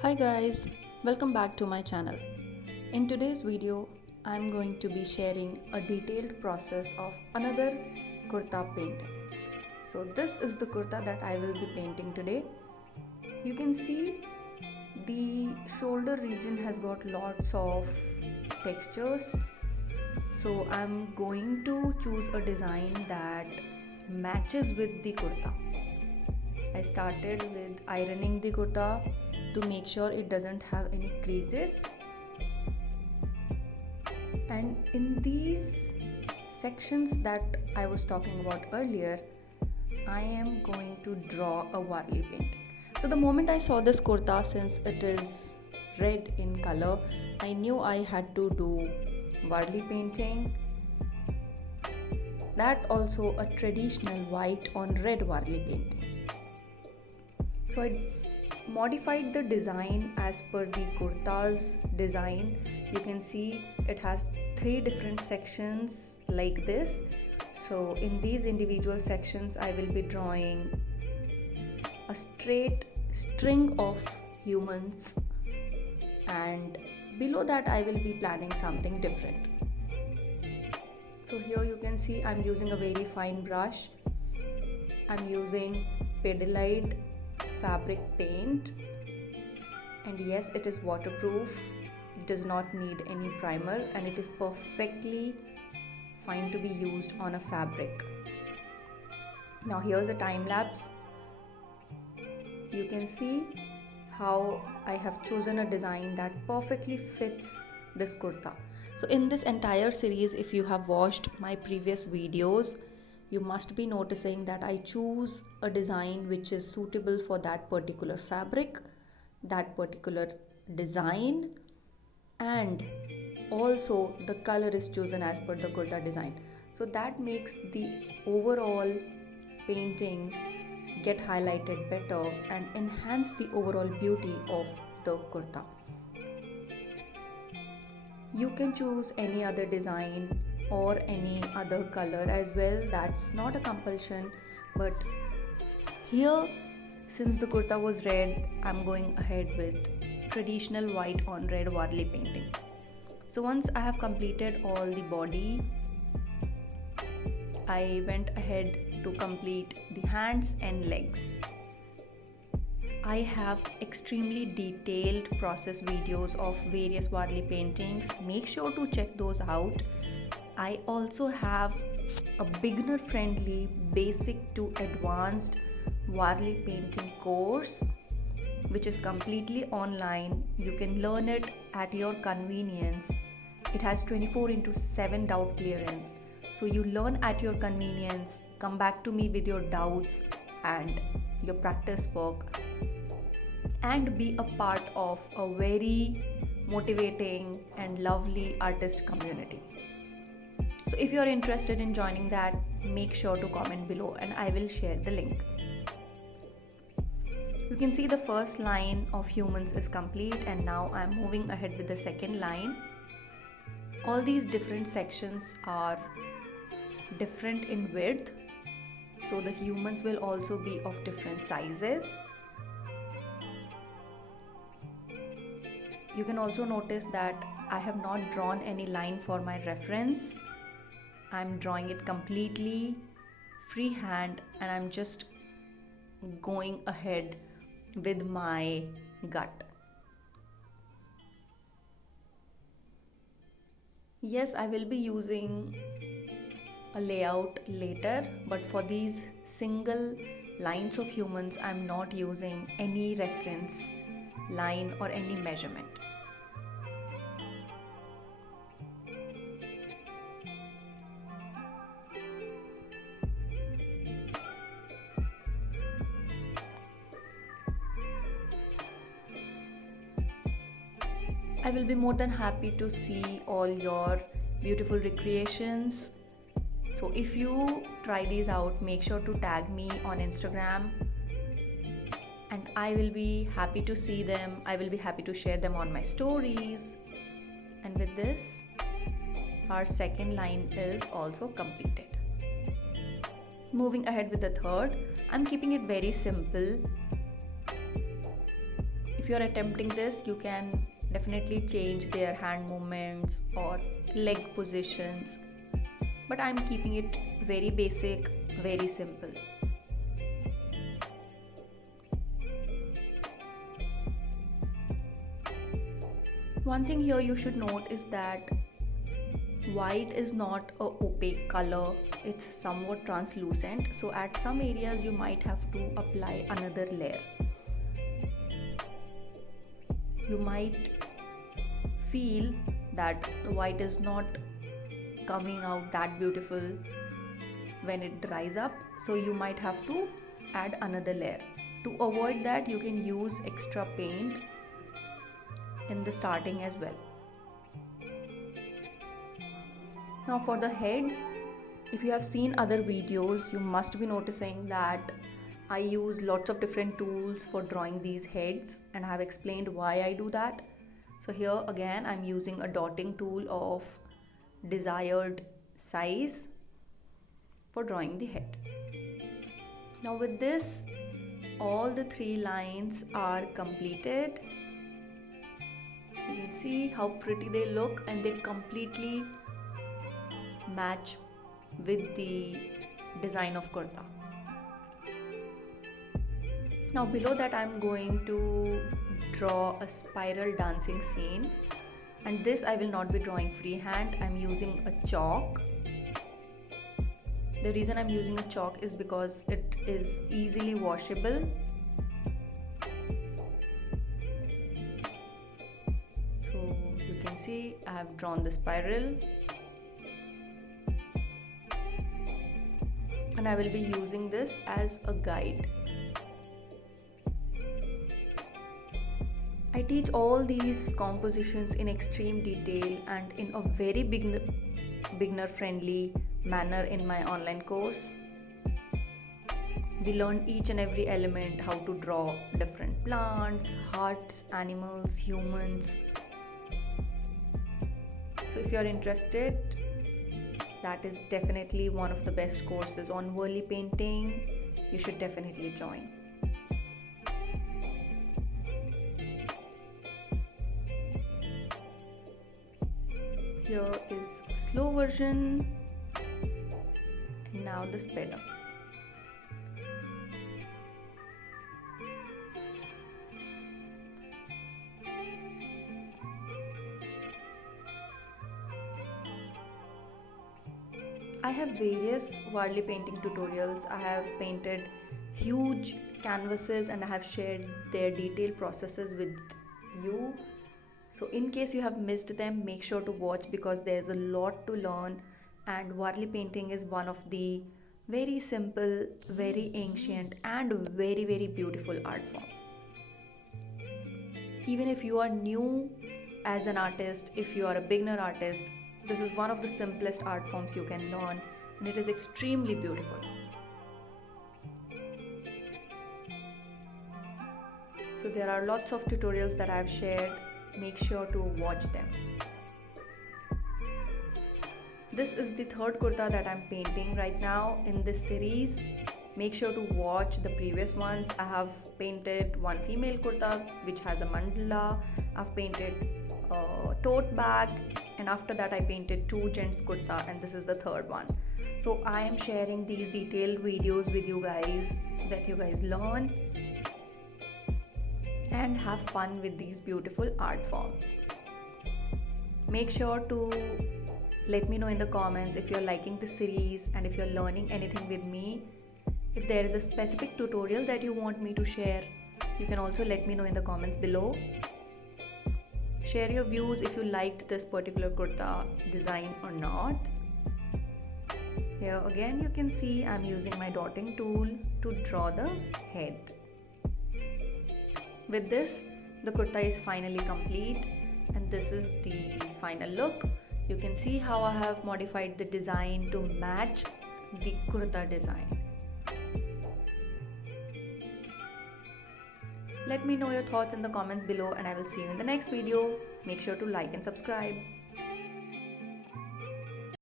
Hi guys, welcome back to my channel. In today's video, I'm going to be sharing a detailed process of another kurta painting. So this is the kurta that I will be painting today. You can see the shoulder region has got lots of textures. So I'm going to choose a design that matches with the kurta. I started with ironing the kurta to make sure it doesn't have any creases, and in these sections that I was talking about earlier, I am going to draw a Warli painting. So the moment I saw this kurta, since it is red in color, I knew I had to do Warli painting. That also a traditional white on red Warli painting. So I modified the design as per the kurta's design. You can see it has 3 different sections like this. So in these individual sections I will be drawing a straight string of humans, and below that I will be planning something different. So here you can see I'm using a very fine brush. I'm using pedalite fabric paint, and yes, it is waterproof. It does not need any primer, and it is perfectly fine to be used on a fabric. Now here's a time lapse. You can see how I have chosen a design that perfectly fits this kurta. So in this entire series, if you have watched my previous videos, you must be noticing that I choose a design which is suitable for that particular fabric, that particular design, and also the color is chosen as per the kurta design. So that makes the overall painting get highlighted better and enhance the overall beauty of the kurta. You can choose any other design or any other color as well, that's not a compulsion, but here, since the kurta was red, I'm going ahead with traditional white on red Warli painting. So once I have completed all the body, I went ahead to complete the hands and legs. I have extremely detailed process videos of various Warli paintings. Make sure to check those out. I also have a beginner friendly basic to advanced Warli painting course which is completely online. You can learn it at your convenience. It has 24/7 doubt clearance. So you learn at your convenience, come back to me with your doubts and your practice work, and be a part of a very motivating and lovely artist community. So if you are interested in joining that, make sure to comment below and I will share the link. You can see the first line of humans is complete, and now I'm moving ahead with the second line. All these different sections are different in width, so the humans will also be of different sizes. You can also notice that I have not drawn any line for my reference. I'm drawing it completely freehand and I'm just going ahead with my gut. Yes, I will be using a layout later, but for these single lines of humans, I'm not using any reference line or any measurement. I will be more than happy to see all your beautiful recreations. So if you try these out, make sure to tag me on Instagram and I will be happy to see them. I will be happy to share them on my stories. And with this, our second line is also completed. Moving ahead with the third, I'm keeping it very simple. if you're attempting this, you can definitely change their hand movements or leg positions, but I'm keeping it very basic, very simple. One thing here you should note is that white is not a opaque color, it's somewhat translucent, so at some areas you might have to apply another layer. You might feel that the white is not coming out that beautiful when it dries up, so you might have to add another layer. To avoid that, you can use extra paint in the starting as well. Now for the heads, if you have seen other videos, you must be noticing that I use lots of different tools for drawing these heads, and I have explained why I do that. So here again I'm using a dotting tool of desired size for drawing the head. Now with this, all the 3 lines are completed. You can see how pretty they look, and they completely match with the design of kurta. Now below that I'm going to draw a spiral dancing scene, and this I will not be drawing freehand. I'm using a chalk. The reason I'm using a chalk is because it is easily washable. So you can see I have drawn the spiral, and I will be using this as a guide. I teach all these compositions in extreme detail and in a very beginner friendly manner in my online course. We learn each and every element, how to draw different plants, huts, animals, humans. So if you are interested, that is definitely one of the best courses on Warli painting. You should definitely join. Here is a slow version, and now the sped up. I have various Warli painting tutorials. I have painted huge canvases and I have shared their detailed processes with you. So in case you have missed them, make sure to watch because there's a lot to learn, and Warli painting is one of the very simple, very ancient and very beautiful art form. Even if you are new as an artist, if you are a beginner artist, this is one of the simplest art forms you can learn, and it is extremely beautiful. So there are lots of tutorials that I have shared. Make sure to watch them. This is the third kurta that I'm painting right now in this series. Make sure to watch the previous ones. I have painted one female kurta which has a mandala. I've painted a tote bag, and after that I painted 2 gents kurta, and this is the third one. So I am sharing these detailed videos with you guys so that you guys learn and have fun with these beautiful art forms. Make sure to let me know in the comments if you're liking this series and if you're learning anything with me. If there is a specific tutorial that you want me to share, you can also let me know in the comments below. Share your views if you liked this particular kurta design or not. Here again you can see I'm using my dotting tool to draw the head. With this, the kurta is finally complete, and this is the final look. You can see how I have modified the design to match the kurta design. Let me know your thoughts in the comments below, and I will see you in the next video. Make sure to like and subscribe.